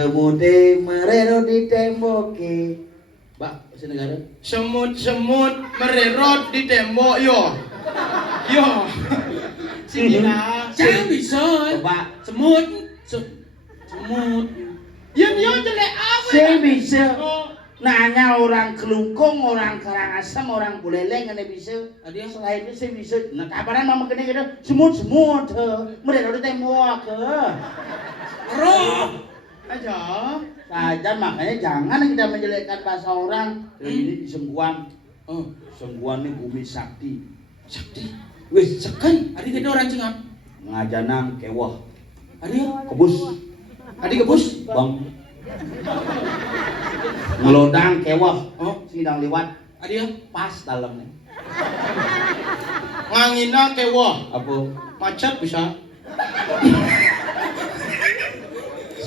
Semute merero di temboke. Mbak, bahasa negara. Semut-semut mererot di tembok yo. Yo. Sini lah. Jangan bisa. Coba. Semut. Semut. Yang yo jelek apa? Saya bisa. Oh. Nanya orang kelungkung, orang karangasem, orang buleleng ini bisa. Ada yang Selain itu saya bisa. Nah kabaran mama kena gitu. Semut-semut. Merero di tembok. roh. Aja. Saja makanya jangan kita menjelekkan bahasa orang. Ini disengguan. Sengguan ini bumi sakti. Sakti. Wis Sekan. Ada kita orang cengap. ngajanang kewah. Ada ya? Kebus. Ada kebus. Bang. Ngelodang kewah. Oh. Sidang liwat. Ada ya? Pas dalamnya. Ngangina kewah. Apa? Macet bisa.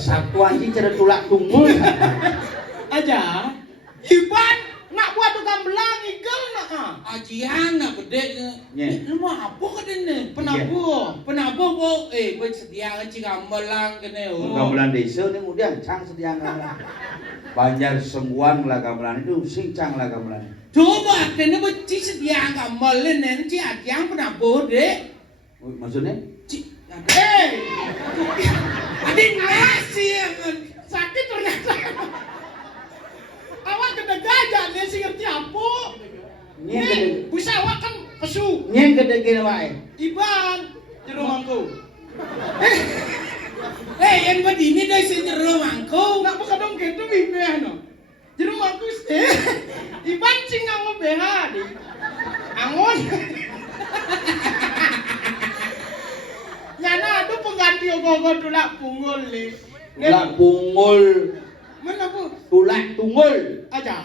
Satu anjing cara tulak tunggul. Aja. Iban nak buat tukang belang igel nak. Ajian nak gede. Nye. Lu mau apa kan ini? Penabuh. Penabuh kok. Bersedia kan cik gamelang kene. Gamelan desa ini kemudian cang sedia gamelan. Banjar sengguan lah gamelan itu sincang lah gamelan. Coba kene cik sedia gamelan nih cik ajian penabuh dek. Maksudnya? Cik. Adik nasi sakit ternyata. Awak kena gajah nih si ngerti apa? Nih, bisa awak kan pesu. Nyeng gede-gede wae. Iban jero mangku. Yang begini deh si jero mangkuk. Nak buka dong gitu bibeh no. Jero mangku sih. Iban cing nganggo BH di. Angon. Nyana aduh pengganti ogo-ogo tulak punggul nih. Tulak punggul. Mana bu? Tulak tunggul. Aja.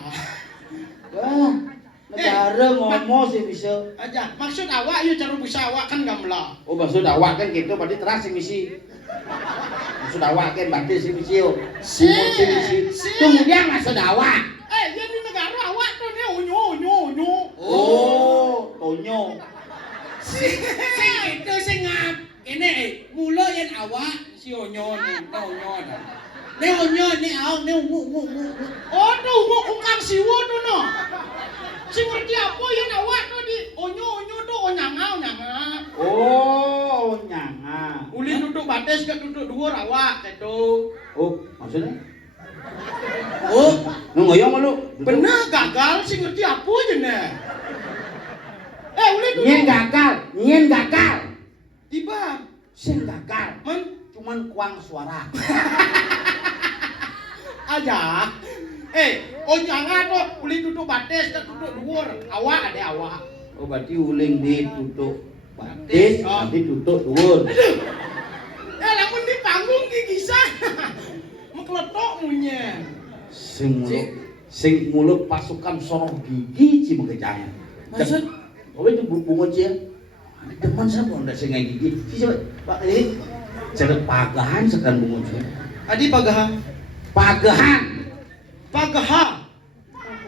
Wah, negara ngomong sih bisa. Aja. Maksud awak yuk cara bisa awak kan gamla. Oh, maksud awak kan gitu, berarti teras sih misi. Maksud awak kan berarti sih misi yo. Si. Kemudian maksud awak. Yang di negara awak tuh nih unyu. Oh, tonyo. Sing itu sing ngap. Ini mula yang awak si onyo nih, onyo dah. Nih onyo nih awak nih mu. Oh tuh mau ungkang siwo tuh no. Si ngerti apa yang awak tuh di onyo tuh onyanga. Oh, nyanga. Uli duduk bates ke duduk dhuwur awak gitu. Oh, maksudnya? Oh, Ngoyong lu. Bener gagal si ngerti apa aja nih. Uli Nyen duduk. gagal. Iban. Sen gagal. Men Cuman kuang suara. aja. Onyanga tuh uli duduk bates ke duduk dhuwur. Awak ada awak. Oh, berarti uling ditutup batis, nanti tutup dhuwur. Lamun di panggung gigisan. Mekletok munye. Sing mulut pasukan sorong gigi ci mengejang. maksud Oh, itu bunga ci ya. Depan siapa ndak sing gigi. Si coba Pak ini cerek pagahan sekan bunga ci. Adi pagahan. Pagahan.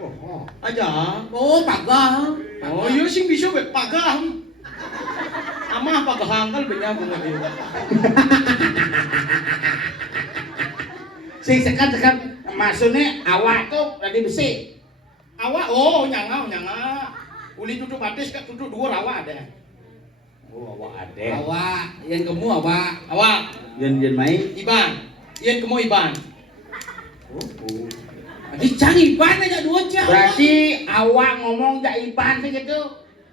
Oh. Aja. oh pagah. Oh, yo sing bisa be pagahan. Amah pagahan kal benya bunga dia. Sing sekan maksudnya awak tuh tadi besi. Awak nyanga. Uli duduk batis ke duduk dhuwur awak ada. Oh, awak ada. Awak, yang kamu awak. Awak Yen main. Iban. Yen kemo Iban. Oh. Adi cari ban aja dua jam. Berarti awak ngomong jak Iban sih gitu.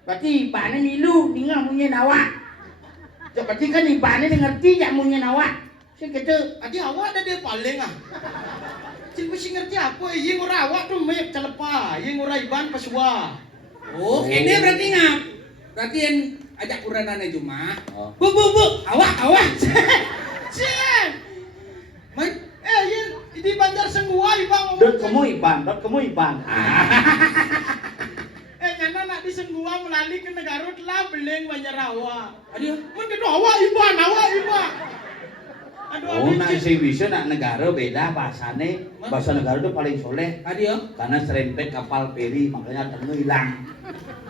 Berarti Iban ini milu dengar munyin awak. Berarti kan Iban ini ngerti jak munyin awak. Sih gitu. Adi awak ada dia paling ah. Cing mesti ngerti apa? Yang ora awak tuh mek celepa, yang ora Iban pesua. Oh, ini berarti ngap. Berarti yang ajak kuranane cuma. Oh. Bu, awak. Cing. Man, Yang di Banjar Senggua Ibang Dot kamu Iban. Nyana nak di Senggua melalui ke negara telah beling Banjarawa. adi Mun gitu awak Iban. Aduh, Oh, nah sing bisa nak negara beda bahasane. Bahasa negara itu paling soleh. adi ya. Karena serempet kapal feri makanya temu hilang.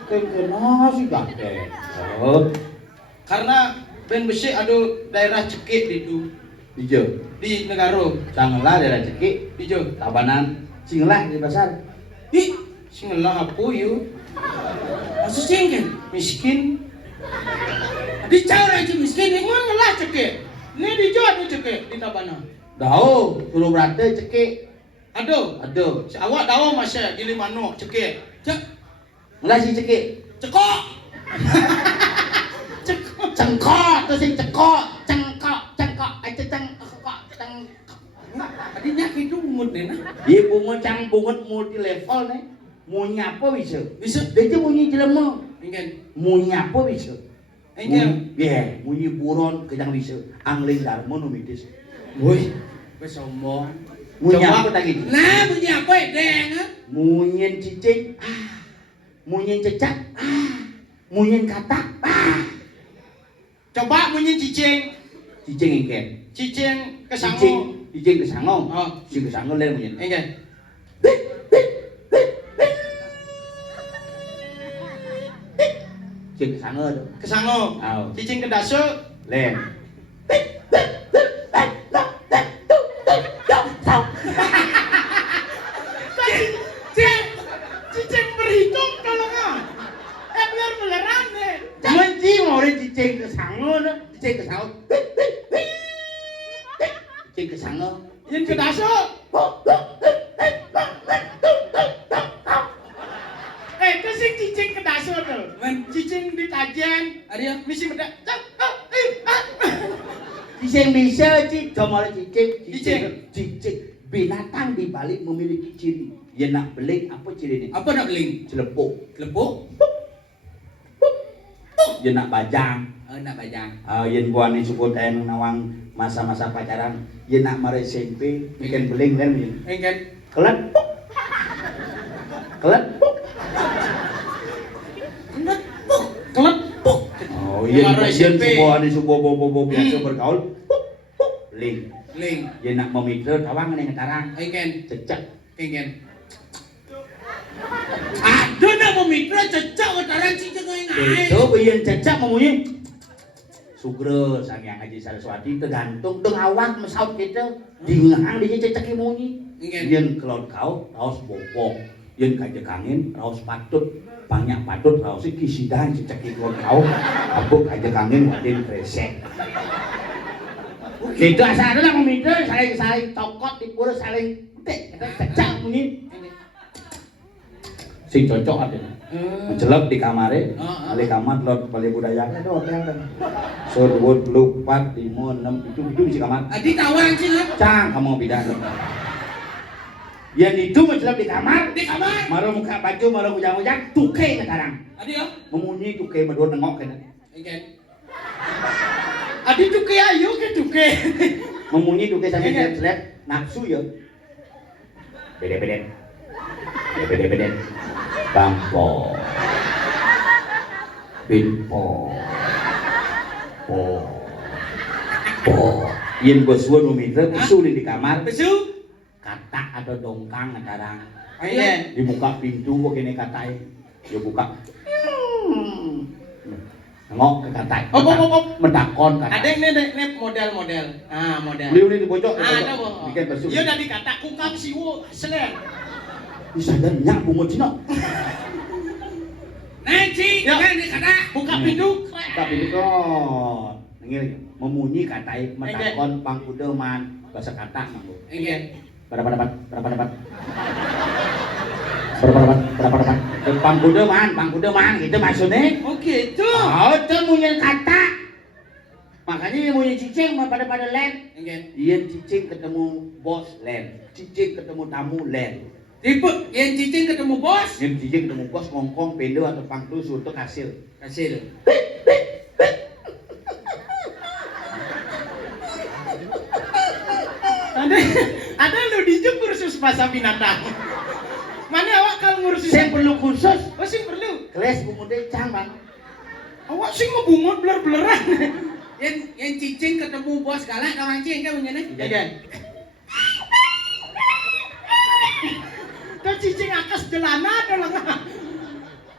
Kenapa sih gade? Oh, karena ben besi ada daerah cekik itu. Ijo. di negara. Sangelah daerah Cekik, Ijo. Tabanan, Cingelah di pasar. Ih, Sing ngelah apa yo? maksud singkin. Miskin. Di caur aja miskin nih. Mun ngelah cekik. Ini di Jawa tuh cekik di Tabana. Dao, suruh berate Cekik. Aduh. Aduh, Awak tahu masya gili manuk cekik. Cek, ngelah si Cekik. cekok. Cekik. Cengkok, terus sing cekok, cengkok, aja cengkok. Tadi nyakit tuh umut nih nah. Iya bungut multi level nih. Mau nyapa bisa. Bisa. Dia tuh bunyi jelema. Ingin. Mau nyapa bisa. Engkel. Iya, bunyi buron kejang bisa. Angling darmo numitis. Woi. Gue sombong. Mau Coba. nyapa tak gitu. Nah, punya apa ya, Deng? Munyin cicing, munyin cecak, munyin katak, Coba munyin cicing. cicing engken, Cicing kesangu. cicing kesangong, Oh. si kesangong lain munyin. Engkel. Cicing kesangong tu, Kesangu. aw, Cicing kedasu. lain. Cicing berhitung tolong ah. Beler-beleran deh. Menci mau orang cicing kesangong tu, cicing kesangong, cicing kesangong. Yin kedasu. Itu sih cicing kedasu tuh. Cicing di tajen. Ada Misi beda. Cicing bisa cik, cuma cicing, Cicing. cicing. Binatang di balik memiliki ciri. Dia nak beling apa ciri ni? apa nak beling? Celepuk. Lepuk? Dia nak bajang. Nak bajang. Yen buan ni sebut nawang masa-masa pacaran. Dia nak mare SMP, bikin beling kan yen. Engkel. Kelet. Kelet. Kelepuk. Oh, yen Mare yen SMP. sebuah ni sebuah bobo biasa bergaul. Beling. Beling. Dia nak memikir tawang ni ngetarang. Ingin. Cecak. Ingin. Aduh nak memikir cecak utaran cicing ngai. Itu biyen cecak memunyi. Sugro Sangyang Haji Saraswati tergantung teng awak mesaut kita. Dingang dia cecak munyi. Ingin. Yen kelot kau raos bopok. Yen kajek angin raos patut. Banyak patut raos kisidan cecak kelot kau. Abuk kajek angin wadin kresek. Itu asal lah memikir saling cokot di pura saling tek cecak munyi. Sing cocok ada. Mencelep di kamare, ali kamar lot balik budaya itu hotel kan. So 2, 4, 5, 6, itu di kamar. Adi tawang sih lah. Cang kamu bidan. Yang itu mencelep di kamar. Di kamar. Maru muka baju, maru ujang-ujang, tuke sekarang. Adi ya. Memunyi tuke berdua nengok kan. Ingin. Adi tuke ayo ke tuke. Memunyi tuke sambil selep nafsu ya. Bede-bede. Bede-bede. Bampo. Binpo. Po. Yen bos suwe numiter pesu di kamar. Besu. Katak atau dongkang sekarang. Ayo. Dibuka pintu kok kene katai. Dia buka. Nengok ke katai. Op. Mendakon Ada katai. ini model-model. Ah, model. Beliau ini di pojok. Ada boh. Bikin pesu. Iya dari kata kungkap siwo selen. Bisa nyak bungut cino. Nanti. Ya. Nanti kata. Buka pintu. Tapi ini kok ngir memunyi katai mendakon pangkude man bahasa katak mangko. Ingin. Berapa dapat? Pangkude man gitu maksudnya. Oh gitu. Oh, itu munyi kata. Makanya munyi cicing pada len. Ingin. Iya cicing ketemu bos len. Cicing ketemu tamu len. Tipe yang cicing ketemu bos. Yang cicing ketemu bos ngongkong pendo atau pangtus untuk hasil. Hasil. Ada lu di kursus bahasa binatang. Mana awak kalau ngurusin Saya perlu khusus. Oh sing perlu. Kelas bumude cang bang. Awak sing ngebungut beler-beleran. Yang cicing ketemu bos galak kawan cing kan punya nih. Ya kan. Tuh cicing akas jelana tolong.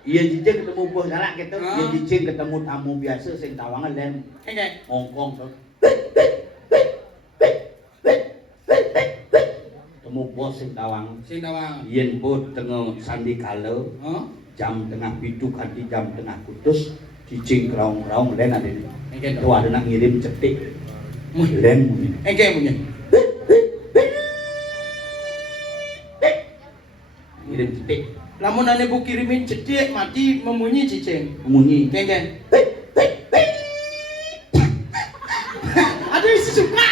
Iya cicing ketemu bos galak gitu. Ah. Iya cicing ketemu tamu biasa sing tawangan len Oke. ngongkong tuh. Temu bos sing tawang. Sing tawang. Yen po tengah sandi kala. Oh. Jam tengah pitu kanthi jam tengah kudus cicing kraung-kraung len adene. Engke Tuh ada nak ngirim cetik. Len muni. Engke punya. Ngirim cetik. Lamun ane bu kirimin cedik mati memunyi cicing. Munyi. Kengke. Aduh isi suka.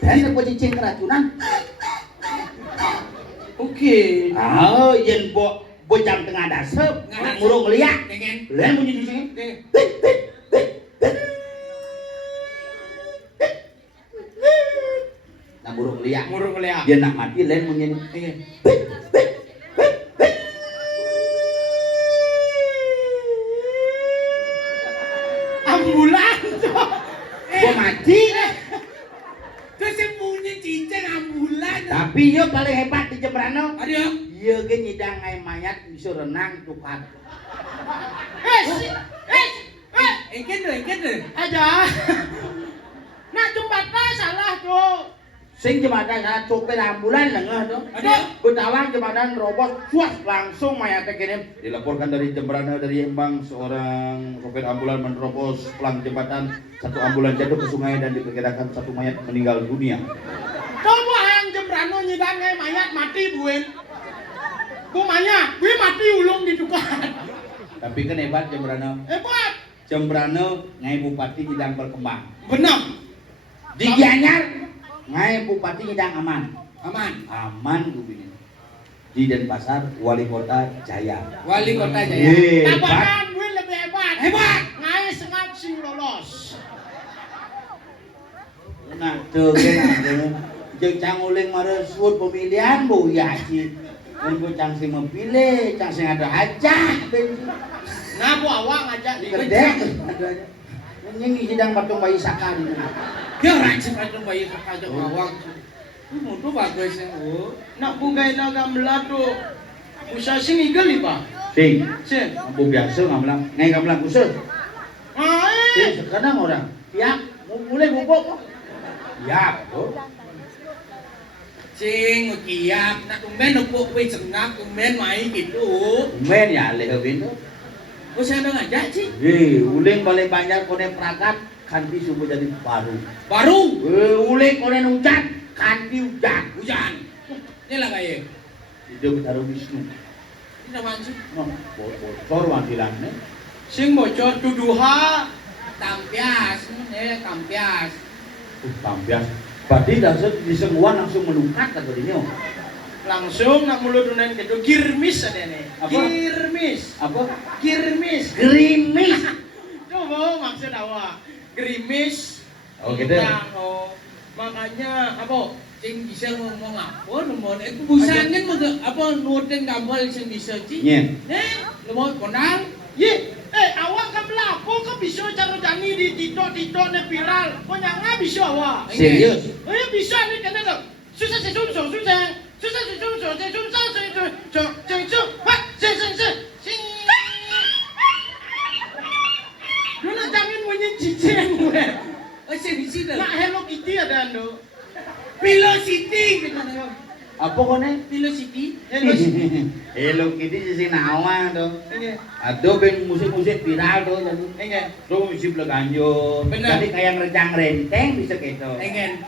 Dan apa cicing keracunan? Oke. Ah, yen bo jam tengah dasar, nak murung liak. Kengen. Len munyi cicing. Nak murung liak. Murung liak. Dia nak mati len munyi. Kengke. Ambulan. Gua mati deh. Terus yang punya cicing ambulan. Tapi yo paling hebat di Jembrano. Ada. Iya ge nyidang ngai mayat bisa renang tukat. Engke tu. Aja. Nak jembatan salah tuh. Sing jembatan sana sopir ambulan lengah tuh. Ada. Betawang jembatan robos suas langsung mayatnya kirim. Dilaporkan dari Jembrana dari Embang seorang sopir ambulan menerobos pelang jembatan, satu ambulan jatuh ke sungai dan diperkirakan satu mayat meninggal dunia. Coba yang Jembrano nyidang ngai mayat mati buin. Bu Maya, gue mati ulung di dukaan. Tapi kan hebat Jembrana. Hebat. Jembrana ngai bupati nyidang berkembang. Benar. Di Gianyar ngai bupati nyidang aman. Aman. Aman gue bikin. Di Denpasar wali kota Jaya. Wali kota Jaya. Hebat. Tabakan gue lebih hebat. Hebat. Ngai sengap sing lolos. Nah, tuh kan jeung cang uling mare suut pemilihan bu ya sih. Mun bu cang sing memilih, cang sing ada aja bensin. Nah bu awak ngajak di Gede ada aja. Ini sidang patung bayi sakari. Dia rajin patung bayi kakak awang. Ini tuh bagus ya. Oh. Nak bugai naga melatu. Usah sing igel pak. Sing, Sing. bu biasa ngamalang, ngai ngamalang khusus. Ai. Sing sekarang orang, tiap mau mulai bubuk. Ya, betul. Cing, kiap, nak tumben nukuk kue cengak, tumben main gitu. Men ya lehebin tuh. Oh saya udah ngajak cing. Uling paling banyak kone prakat, kanti subuh jadi baru. Baru. Uling kone hujan, kanti hujan. Hujan. Ini lah kayak. Hidup taruh Wisnu. Ini nama sih. No, bocor wangkilannya. Sing bocor tuduha. Tampias, tampias. Tampias. Berarti dasar di semua langsung melukat atau ini. Langsung nak mulut dunen gitu. Girmis ada nih. Apa? Girmis. Apa? Girmis. Gerimis. Coba maksud awak. Gerimis. Oh gitu. Oh. Makanya apa? Cing bisa ngomong apa? Nomor itu busannya mau apa nurutin gambar yang bisa cing? Iya. Nomor konal. Ye, awak kan melaku kan bisa cara jani di TikTok ne viral. Kok nyanga bisa awak? Serius? Bisa nih kena dong. Susah susah. Lu nak jangan bunyi cicing gue. Oh saya di sini. Nak Hello Kitty ada ando. Pillow City kita Apa kone? Pillow City. Hello Kitty sih nawa tuh. Ini. Aduh ben musik-musik viral tuh jadi. Ini. Tuh musik ganjur. Bener. Jadi kayak ngerjang renteng bisa gitu. Pengen.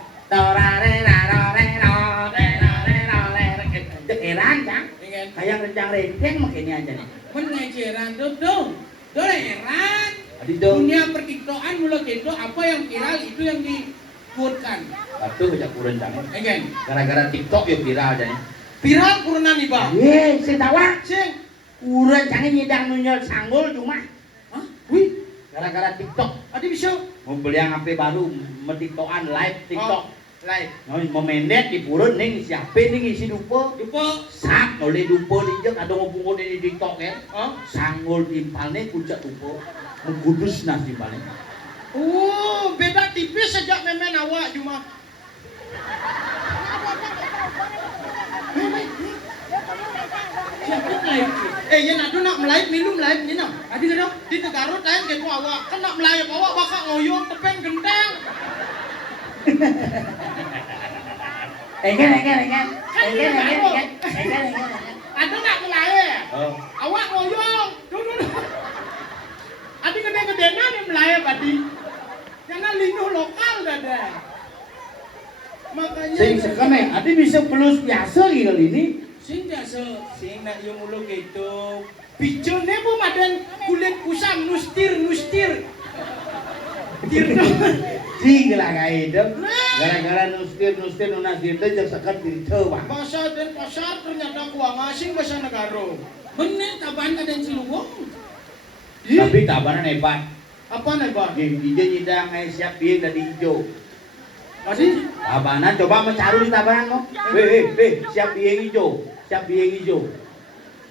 Heran kan? Pengen. Kayak ngerjang renteng makanya aja nih. Mengajaran dong. Heran. Adi dong. Dunia pertiktokan mulai gitu apa yang viral itu yang dibuatkan. Satu baca kurang jangan. Pengen. Gara-gara TikTok ya viral aja nih. Viral kurang nih pak. Saya tahu. Sing. Kurang jangan nyidang nunyol sanggul cuma. Hah? Wih, gara-gara TikTok. Adi bisa. Mau beli yang HP baru, metiktokan live TikTok. Live. Mau mendet di purun nih siapa nih isi dupo. Dupo. Sak oleh dupo dijek ada ngobungkon di TikTok ya. Oh. Sanggul timpalnya puncak dupo. Menggudus nah timpalnya. Oh, beda tipis sejak memen awak cuma. Ya nak nak melayu minum melayu ni nak. Adi kan dong? Di negara lain kayak awak kan nak melayu awak bakal ngoyong tepen genteng. Engen. Ada nggak mulai? Oh. Awak ngoyong. Duh. Adi gede-gedenan yang mulai tadi. Karena linuh lokal dada. Makanya. Sing sekene, adi bisa pelus biasa kali ini. Sing biasa. Sing nak yung ulo gitu. Bijone bu madan kulit kusam nustir. Tirno. Sing lah kae itu. Gara-gara nustir nunas gitu jeung seket dirteu Bang. Bahasa dan pasar ternyata kuang asing bahasa negara. Bener taban ada yang ciluwong. Tapi tabanan hebat. Apa nih bang? Jeung DJ nyidang siap pieu dari hijau. Masih? Tabanan coba mencaru di tabanan kok. Siap pieu hijau.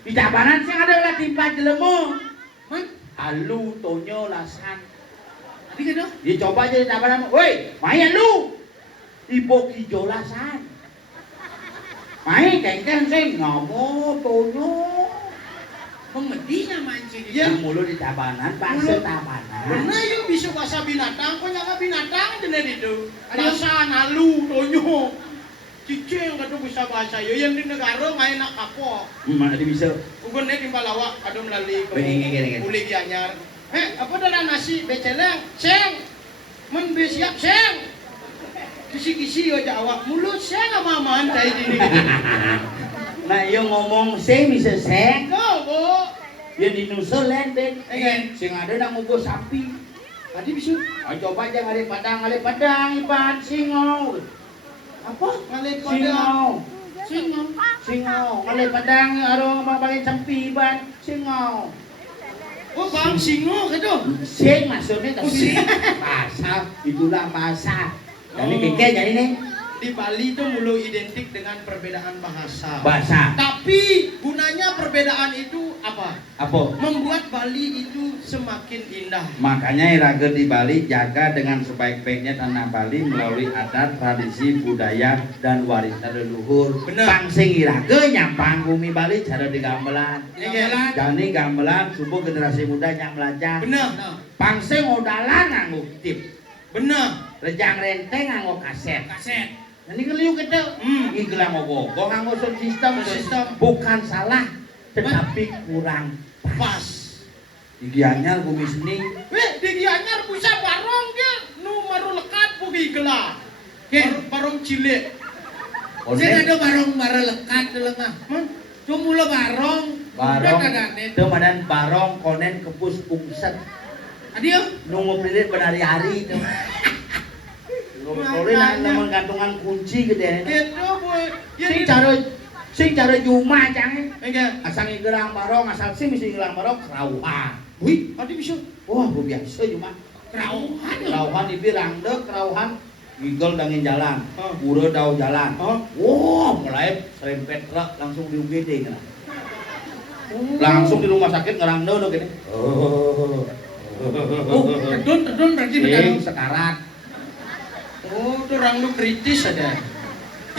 Di tabanan sing ada ulah timpa jelema. Man, Alu tonyo lasan. di kena. Dicoba aja di tabanan. Woi, main lu. Ibok hijau lasan. Main kengkeng sing ngomong tonyo. Pemedinya mancing. Ya. Mulu di tabanan, bahasa tabanan. Bener yung bisa bahasa binatang, kok nyaka binatang jenis itu. Bahasa nalu, tonyo. Cicing kata bisa bahasa yo yang di negara main nak kapok. Mana dia bisa? Ugun nih timbal awak ada melalui Gini. kulit gianyar. Apa dalam nasi beceleng? Seng. Men siap seng. Kisi-kisi aja awak mulut seng sama aman dari diri. Nah, yang ngomong seng bisa seng. Go, Bu. Yang di Nusa Lendeng. Engen. Sing ada nang ngugo sapi. Tadi bisa Coba aja ngale padang ipan singo. apa? Ngalih pada Singo. Ngale padang arong mabalin sampi iban singo. Oh, Bang Singo gitu. Sing maksudnya Oh, tapi sing. masa itulah masa. Jadi Oh. keke jadi nih Di Bali itu mulu identik dengan perbedaan bahasa. bahasa. Tapi gunanya perbedaan itu apa? Apa? Membuat Bali itu semakin indah. Makanya Iraga di Bali jaga dengan sebaik-baiknya tanah Bali melalui adat, tradisi, budaya, dan warisan leluhur. Bener. Pangsing Iraga nyampang bumi Bali cara di gamelan. Gamelan. Jadi gamelan subuh generasi muda yang belajar. Bener. Pangsing odalan nganggo tip. Bener. Rejang renteng nganggo kaset. Kaset. Ini keliu kita. Igelang ogogo nganggo sound system. Bukan salah, tetapi kurang pas. Pas. Di Gianyar bumi seni. Di Gianyar bisa barong ke nu maru lekat pugi gelah. Barong cilik. Saya ada barong lekat di lengah. Man, Cuma barong. Barong, Udah kaganet. itu madan barong konen kepus pungset. Adio. Nunggu pilit berhari-hari itu. Kalau namun gantungan kunci gede. gitu boy. Sing cara Juma cang. Enggak. Asal ngigerang barong, asal sing bisa ngigerang barong kerauhan. Wih, tadi bisa. Wah, biasa Juma. Kerauhan. Kerauhan ibi rangde, kerauhan ngigel dangin jalan. Oh. Ure dau jalan. Oh. Wah, mulai serempet truk langsung di UGD. Langsung di rumah sakit ngerangde udah gini. Oh, tedun berarti benar. Sekarat. Oh, itu orang lu kritis ada.